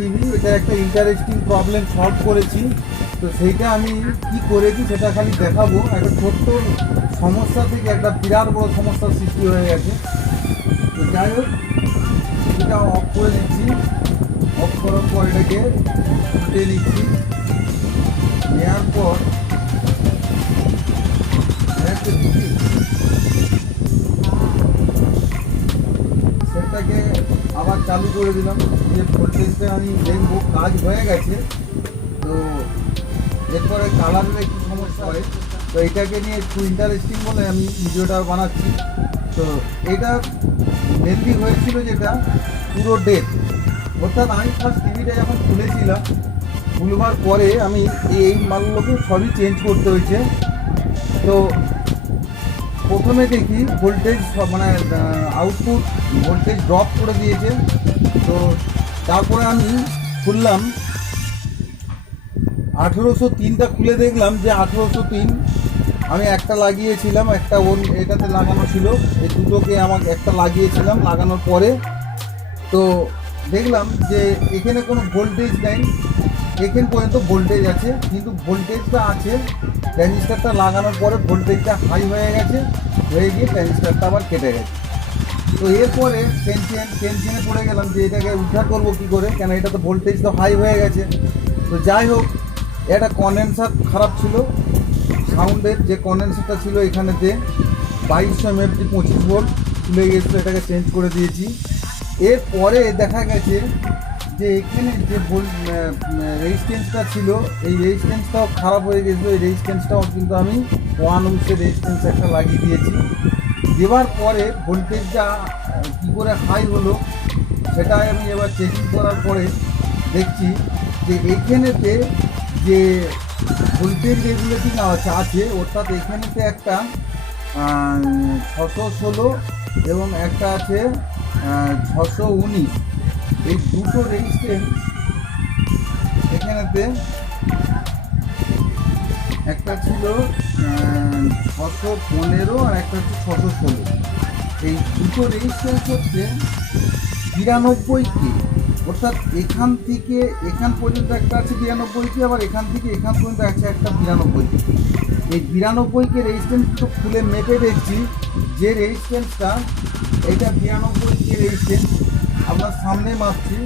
TV, এটা একটা interesting problem solve করেছি। তো সেইটা আমি কি করেছি সেটা খালি দেখাবো। একটা ছোট্ট সমস্যা থেকে একটা বিরাট বড় সমস্যার সৃষ্টি হয়ে গেছে। তো যাই হোক, এটা অফ করে দিচ্ছি। অফ করার পর এটাকে উল্টে নিচ্ছি। নেওয়ার পর সেটাকে আবার চালু করে দিলাম। যে ভোল্টেজটা আমি দেখবো কাজ হয়ে গেছে। তো এরপরে কালারের একটু সমস্যা হয়, তো এটাকে নিয়ে একটু ইন্টারেস্টিং বলে আমি ভিডিওটা বানাচ্ছি। তো এটা মেনলি হয়েছিল যেটা পুরো ডেট, অর্থাৎ আমি ফার্স্ট টিভিটা যখন খুলেছিলাম, খুলবার পরে আমি এই মালগুলোকে সবই চেঞ্জ করতে হয়েছে। তো প্রথমে দেখি ভোল্টেজ মানে আউটপুট ভোল্টেজ ড্রপ করে দিয়েছে। তো তারপরে আমি খুললাম 1803টা খুলে দেখলাম যে 1803 আমি একটা লাগিয়েছিলাম, একটা এটাতে লাগানো ছিল, এই দুটোকে আমাকে একটা লাগিয়েছিলাম। লাগানোর পরে তো দেখলাম যে এখানে কোনো ভোল্টেজ নেই, এখান পর্যন্ত ভোল্টেজ আছে, কিন্তু ভোল্টেজটা আছে ট্রানজিস্টারটা লাগানোর পরে ভোল্টেজটা হাই হয়ে গেছে, হয়ে গিয়ে ট্রানজিস্টারটা আবার কেটে গেছে। তো এরপরে টেনশনে পড়ে গেলাম যে এটাকে উদ্ধার করবো কী করে, কেন এটা তো ভোল্টেজ তো হাই হয়ে গেছে। তো যাই হোক, এটা কন্ডেন্সার খারাপ ছিল, সাউন্ডের যে কন্ডেন্সারটা ছিল এখানেতে 2200 mFD 25 ভোল্ট খুলে গিয়েছিলো, এটাকে চেঞ্জ করে দিয়েছি। এরপরে দেখা গেছে যে এখানে যে রেজিস্ট্যান্সটা ছিল, এই রেজিস্ট্যান্সটাও খারাপ হয়ে গেছিলো। এই রেজিস্ট্যান্সটাও কিন্তু আমি 1 ohms রেজিস্ট্যান্স একটা লাগিয়ে দিয়েছি। দেওয়ার পরে ভোল্টেজটা কী করে হাই হলো সেটাই আমি এবার চেকিং করার পরে দেখছি যে এইখানেতে যে ভোল্টেজ রেগুলেটিং আছে, অর্থাৎ এখানেতে একটা 616 এবং একটা আছে 619, এই দুটো রেজিস্ট্যান্স এখানেতে একটা ছিল 615 আর একটা হচ্ছে 616। এই দুটো রেজিস্ট্যান্স হচ্ছে 92K, অর্থাৎ এখান থেকে এখান পর্যন্ত একটা আছে 92K, আবার এখান থেকে এখান পর্যন্ত আছে একটা 92K। এই 92K রেজিস্ট্যান্স তো খুলে মেপে দেখছি যে রেজিস্ট্যান্সটা এটা 92K রেজিস্ট্যান্স আপনার সামনে মাপছি।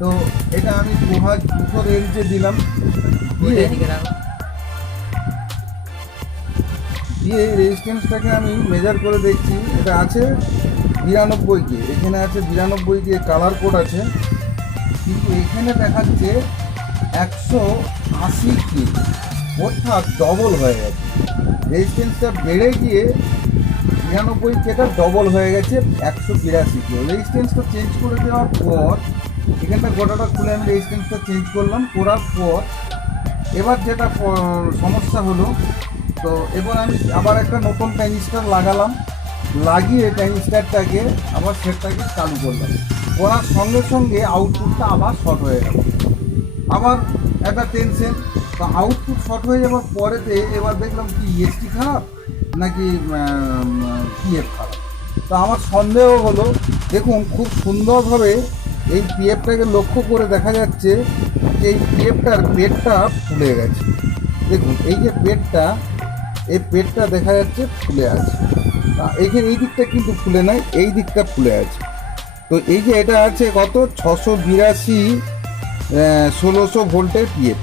তো এটা আমি 200 রেঞ্জে দিলাম, দিয়ে রেজিস্ট্যান্সটাকে আমি মেজার করে দেখছি। এটা আছে 92K, এখানে আছে 92K, কালার কোড আছে, কিন্তু এখানে দেখাচ্ছে 180K, অর্থাৎ ডবল হয়ে গেছে। রেজিস্ট্যান্সটা বেড়ে গিয়ে 92Kটা ডবল হয়ে গেছে 182K। রেজিস্ট্যান্সটা চেঞ্জ করে দেওয়ার পর এখানটা গোটাটা খুলে আমি রেজিস্ট্যান্সটা চেঞ্জ করলাম, করার পর এবার যেটা সমস্যা হলো, তো এবার আমি আবার একটা নতুন ট্রানজিস্টার লাগালাম, লাগিয়ে ট্রানজিস্টারটাকে আবার সেটটাকে চালু করলাম। করার সঙ্গে সঙ্গে আউটপুটটা আবার শর্ট হয়ে গেল। আবার একটা টেনশন, তো আউটপুট শর্ট হয়ে যাওয়ার পরেতে এবার দেখলাম কি এসটি খারাপ নাকি পিএফ খারাপ। তো আমার সন্দেহ হলো, দেখুন খুব সুন্দরভাবে এই পিএফটাকে লক্ষ্য করে দেখা যাচ্ছে যে এই পিএফটার পেটটা ফুলে গেছে। দেখুন এই যে পেটটা, এই পেটটা দেখা যাচ্ছে ফুলে আছে, এইখানে এই দিকটা কিন্তু ফুলে নাই, এই দিকটা ফুলে আছে। তো এই যে এটা আছে কত 682 1600 ভোল্টের পিএফ,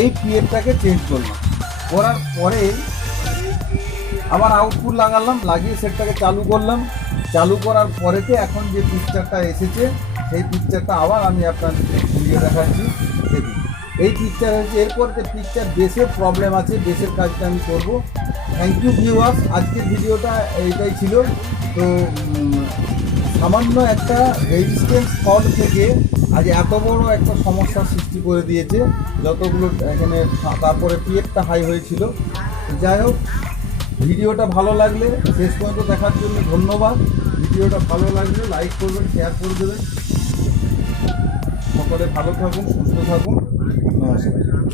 এই পিএফটাকে চেঞ্জ করলাম। করার পরে আবার আউটপুট লাগালাম, লাগিয়ে সেটটাকে চালু করলাম। চালু করার পরেতে এখন যে পিকচারটা এসেছে সেই পিকচারটা আবার আমি আপনাদের ভিডিও দেখাচ্ছি। দেখুন এই পিকচার হচ্ছে, এরপর যে পিকচার বেসের প্রবলেম আছে, বেসের কাজটা আমি করব। থ্যাংক ইউ ভিউয়ার্স, আজকের ভিডিওটা এইটাই ছিল। তো সামান্য একটা রেজিস্ট্যান্স ফল্ট থেকে আজ এত বড় একটা সমস্যার সৃষ্টি করে দিয়েছে যতগুলো এখানে। তারপরে পিএফটা হাই হয়েছিল। যাই হোক, ভিডিওটা ভালো লাগলে শেষ পর্যন্ত দেখার জন্য ধন্যবাদ। ভিডিওটা ভালো লাগলে লাইক করবেন, শেয়ার করে দেবেন। সকলে ভালো থাকুন, সুস্থ থাকুন, নমস্কার।